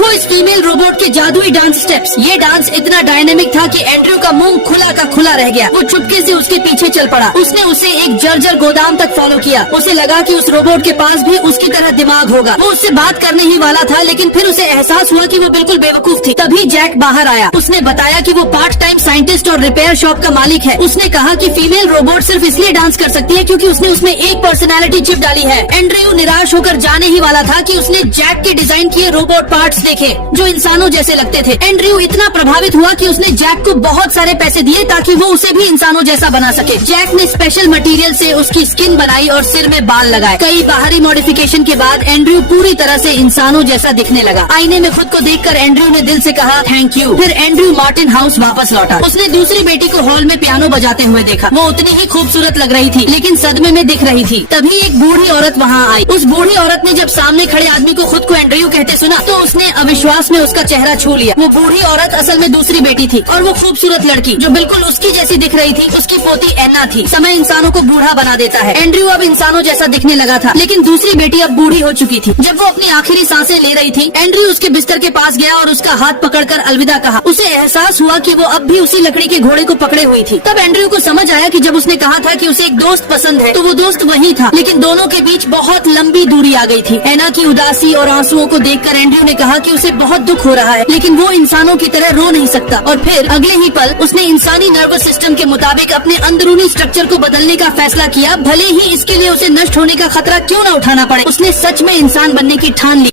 देखो इस female robot के जादुई डांस स्टेप्स। ये डांस इतना डायनेमिक था कि एंड्रयू का मुंह खुला का खुला रह गया। वो चुपके से उसके पीछे चल पड़ा। उसने उसे एक जर्जर गोदाम तक फॉलो किया। उसे लगा कि उस रोबोट के पास भी उसकी तरह दिमाग होगा। वो उससे बात करने ही वाला था, लेकिन फिर उसे एहसास हुआ कि वो बिल्कुल बेवकूफ थी। तभी जैक बाहर आया। उसने बताया कि वो पार्ट टाइम साइंटिस्ट और रिपेयर शॉप का मालिक है। उसने कहा कि फीमेल रोबोट सिर्फ इसलिए डांस कर सकती है क्योंकि उसने उसमें एक पर्सनैलिटी चिप डाली है। एंड्रयू निराश होकर जाने ही वाला था कि उसने जैक के डिजाइन किए रोबोट पार्ट्स देखे जो इंसानों जैसे लगते थे। एंड्रयू इतना प्रभावित हुआ कि उसने जैक को बहुत सारे पैसे दिए ताकि वो उसे भी इंसानों जैसा बना सके। जैक ने स्पेशल मटेरियल से उसकी स्किन बनाई और सिर में बाल लगाए। कई बाहरी मॉडिफिकेशन के बाद एंड्रयू पूरी तरह से इंसानों जैसा दिखने लगा। आईने में खुद को देखकर एंड्रयू ने दिल से कहा थैंक यू। फिर एंड्रयू मार्टिन हाउस वापस लौटा। उसने दूसरी बेटी को हॉल में पियानो बजाते हुए देखा। वो उतनी ही खूबसूरत लग रही थी, लेकिन सदमे में दिख रही थी। तभी एक बूढ़ी औरत वहाँ आई। उस बूढ़ी औरत ने जब सामने खड़े आदमी को खुद को एंड्रयू कहते सुना तो उसने अविश्वास में उसका चेहरा छू लिया। वो बूढ़ी औरत असल में दूसरी बेटी थी और वो खूबसूरत लड़की जो बिल्कुल उसकी जैसी दिख रही थी उसकी पोती एन्ना थी। समय इंसानों को बूढ़ा बना देता है। एंड्रयू अब इंसानों जैसा दिखने लगा था, लेकिन दूसरी बेटी अब बूढ़ी हो चुकी थी। जब वो अपनी आखिरी सांसें ले रही थी, एंड्रयू उसके बिस्तर के पास गया और उसका हाथ पकड़कर अलविदा कहा। उसे एहसास हुआ कि वो अब भी उसी लकड़ी के घोड़े को पकड़े हुई थी। तब एंड्रयू को समझ आया कि जब उसने कहा था कि उसे एक दोस्त पसंद है तो वो दोस्त वही था, लेकिन दोनों के बीच बहुत लंबी दूरी आ गई थी। एना की उदासी और आंसुओं को देखकर एंड्रयू ने कहा कि उसे बहुत दुख हो रहा है, लेकिन वो इंसानों की तरह रो नहीं सकता। और फिर अगले ही पल उसने इंसानी नर्वस सिस्टम के मुताबिक अपने अंदरूनी स्ट्रक्चर को बदलने का फैसला किया, भले ही इसके लिए उसे नष्ट होने का खतरा क्यों न उठाना पड़े। उसने सच में इंसान बनने की ठान ली।